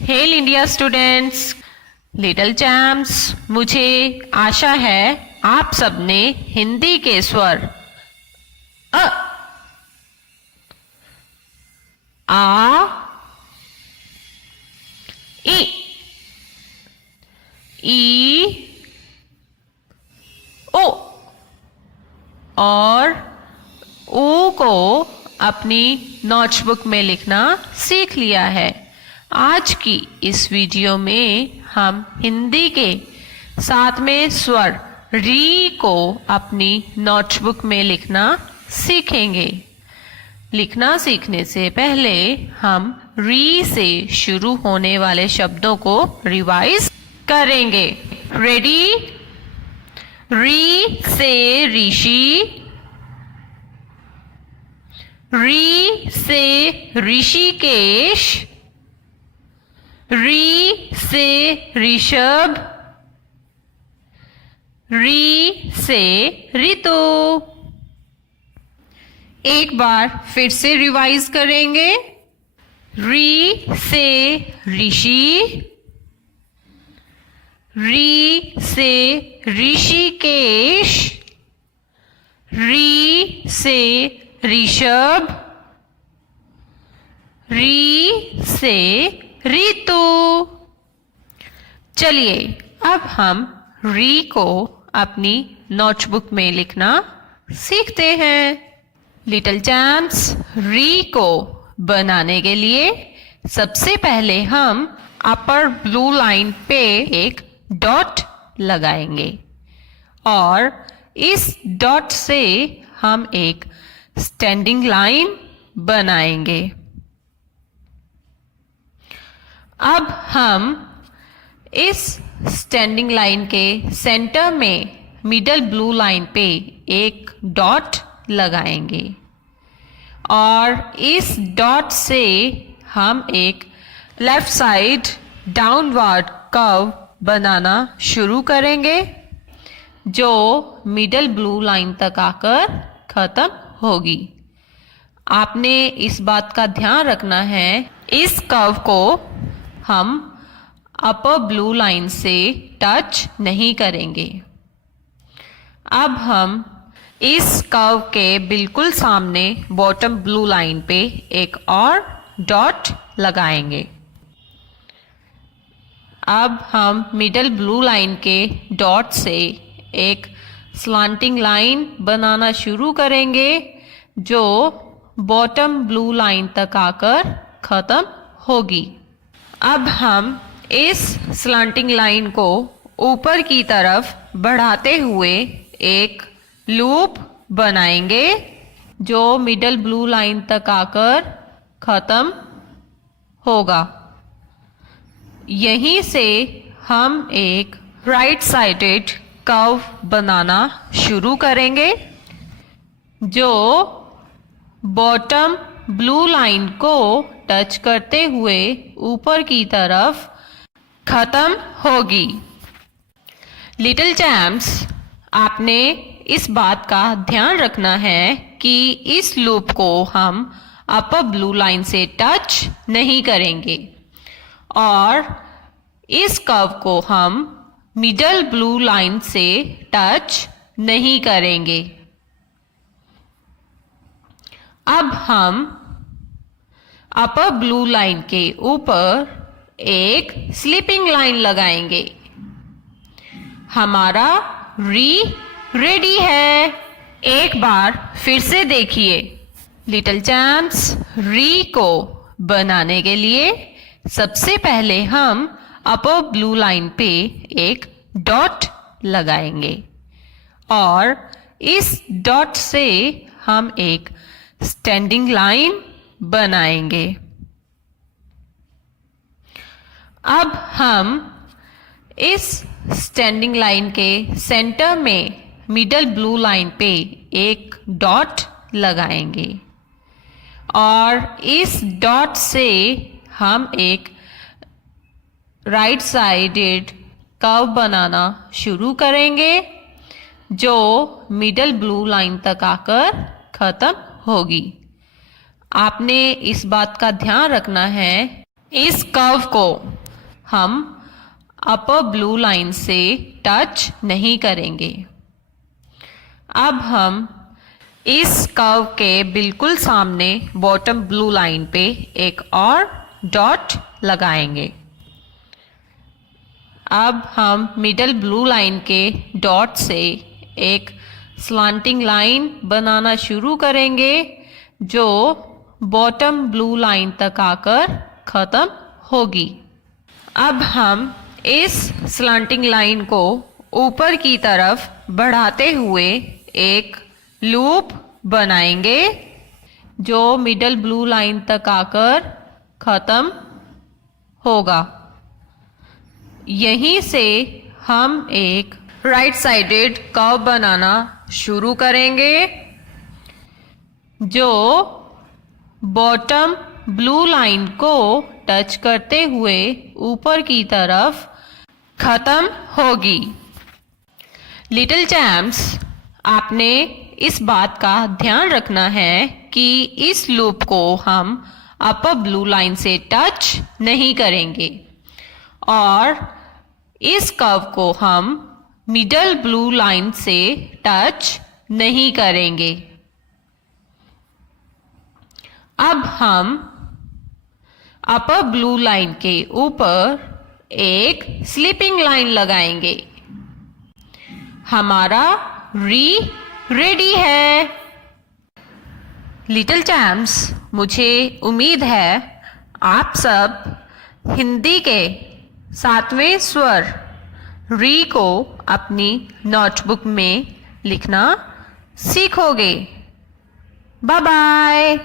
Hello India students, little champs, मुझे आशा है आप सबने हिंदी के स्वर अ, आ, इ, ई, ओ और ऊ को अपनी नोटबुक में लिखना सीख लिया है। आज की इस वीडियो में हम हिंदी के 7वें स्वर री को अपनी नोटबुक में लिखना सीखेंगे। लिखना सीखने से पहले हम री से शुरू होने वाले शब्दों को रिवाइज करेंगे। रेडी? री से ऋषि, री से ऋषिकेश, री से ऋषभ, री से ऋतु। एक बार फिर से रिवाइज करेंगे। री से ऋषि, री से ऋषिकेश, री से ऋषभ, री से ऋतु। चलिए अब हम री को अपनी नोटबुक में लिखना सीखते हैं। लिटिल चैम्प्स, री को बनाने के लिए सबसे पहले हम अपर ब्लू लाइन पे एक डॉट लगाएंगे और इस डॉट से हम एक स्टैंडिंग लाइन बनाएंगे। अब हम इस स्टैंडिंग लाइन के सेंटर में मिडल ब्लू लाइन पे एक डॉट लगाएंगे और इस डॉट से हम एक लेफ्ट साइड डाउनवर्ड कर्व बनाना शुरू करेंगे जो मिडल ब्लू लाइन तक आकर खत्म होगी। आपने इस बात का ध्यान रखना है, इस कर्व को हम अपर ब्लू लाइन से टच नहीं करेंगे। अब हम इस कर्व के बिल्कुल सामने बॉटम ब्लू लाइन पे एक और डॉट लगाएंगे। अब हम मिडल ब्लू लाइन के डॉट से एक स्लांटिंग लाइन बनाना शुरू करेंगे जो बॉटम ब्लू लाइन तक आकर खत्म होगी। अब हम इस स्लांटिंग लाइन को ऊपर की तरफ बढ़ाते हुए एक लूप बनाएंगे जो मिडल ब्लू लाइन तक आकर खत्म होगा। यहीं से हम एक राइट साइडेड कर्व बनाना शुरू करेंगे जो बॉटम ब्लू लाइन को टच करते हुए ऊपर की तरफ खत्म होगी। लिटिल चैम्प्स, आपने इस बात का ध्यान रखना है कि इस लूप को हम अपर ब्लू लाइन से टच नहीं करेंगे और इस कर्व को हम मिडल ब्लू लाइन से टच नहीं करेंगे। अब हम अपर ब्लू लाइन के ऊपर एक स्लीपिंग लाइन लगाएंगे। हमारा री रेडी है। एक बार फिर से देखिए। लिटिल चैम्प्स, री को बनाने के लिए सबसे पहले हम अपर ब्लू लाइन पे एक डॉट लगाएंगे और इस डॉट से हम एक स्टैंडिंग लाइन बनाएंगे। अब हम इस स्टैंडिंग लाइन के सेंटर में मिडल ब्लू लाइन पे एक डॉट लगाएंगे और इस डॉट से हम एक राइट साइडेड कर्व बनाना शुरू करेंगे जो मिडल ब्लू लाइन तक आकर खत्म होगी। आपने इस बात का ध्यान रखना है, इस कर्व को हम अपर ब्लू लाइन से टच नहीं करेंगे। अब हम इस कर्व के बिल्कुल सामने बॉटम ब्लू लाइन पे एक और डॉट लगाएंगे। अब हम मिडल ब्लू लाइन के डॉट से एक स्लांटिंग लाइन बनाना शुरू करेंगे जो बॉटम ब्लू लाइन तक आकर ख़त्म होगी। अब हम इस स्लांटिंग लाइन को ऊपर की तरफ बढ़ाते हुए एक लूप बनाएंगे जो मिडल ब्लू लाइन तक आकर ख़त्म होगा। यहीं से हम एक राइट साइडेड कर्व बनाना शुरू करेंगे जो बॉटम ब्लू लाइन को टच करते हुए ऊपर की तरफ ख़त्म होगी। लिटिल चैम्प्स, आपने इस बात का ध्यान रखना है कि इस लूप को हम अपर ब्लू लाइन से टच नहीं करेंगे और इस कर्व को हम मिडल ब्लू लाइन से टच नहीं करेंगे। अब हम अपर ब्लू लाइन के ऊपर एक स्लीपिंग लाइन लगाएंगे। हमारा रेडी है। लिटिल चैम्प्स, मुझे उम्मीद है आप सब हिंदी के 7वें स्वर री को अपनी नोटबुक में लिखना सीखोगे। Bye bye.